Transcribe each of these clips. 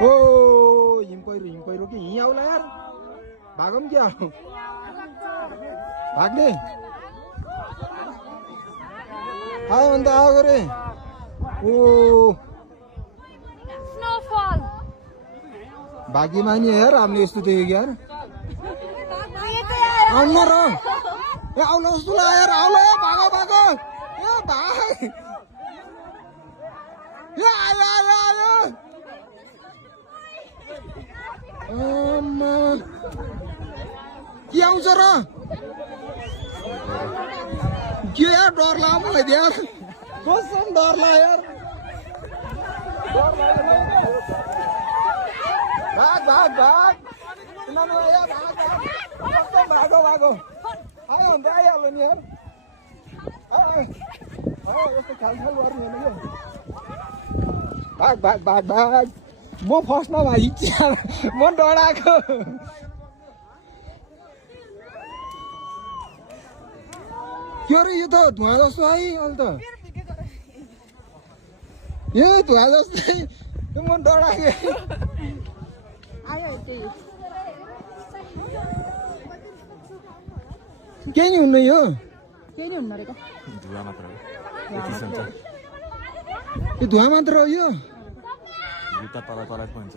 ओ हिम पहिरो कि हिँ आउला यार भागौँ क्या भाग्ने आयो भने त आयो गरे ओ भाग्यमा नि यार हामीले यस्तो देखेको यार आउनु र ए आउनु जस्तो लाग्यो यार आउला भागो भागो ए भाग ए आयो आयो आयो के आउँछ र के यार डर लाग्यो मलाई यार कसम डर लाग्यो यार भाग भाग भाग भागो भागो भागो आयो भने त आइहाल्यो नि यार यस्तो खालखाल गर्ने होइन क्या भाग भाग भाग भाग म फर्स्टमा भाइ म डराएको के अरे यो त धुवा जस्तो है अहिले त यो धुवा जस्तै म डराएको केही नि हुन्न यो केही नि हुन्न रहेको धुवा मात्र हो यो धुवा मात्र हो यो जुत्ता तल तल पो हुन्छ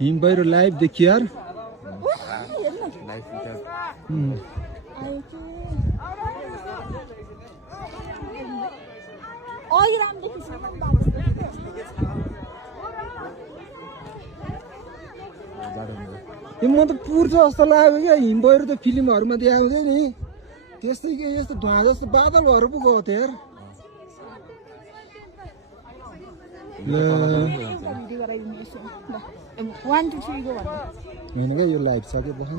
हिम पहिरो लाइभ देखियो यार म त पुर्छ जस्तो लाग्यो क्या हिम पहिरो त फिल्महरूमा देखाउँछ नि त्यस्तै के यस्तो धुवा जस्तो बादलहरू पो गएको थियो यार होइन क्या यो लाइभ सक्यो बस्न